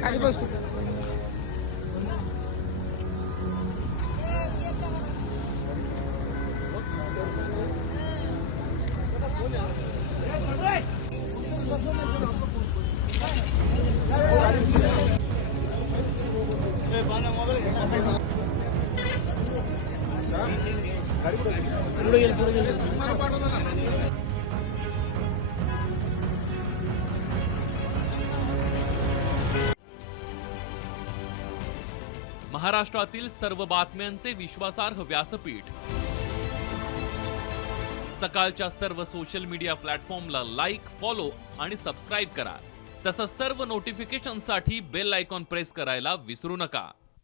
खाली बस तू. महाराष्ट्रातील सर्व बातम्यांचे विश्वासार्ह व्यासपीठ. सकाळच्या सर्व सोशल मीडिया प्लॅटफॉर्मला लाईक, फॉलो आणि सबस्क्राईब करा. तसंच सर्व नोटिफिकेशनसाठी बेल आयकॉन प्रेस करायला विसरू नका.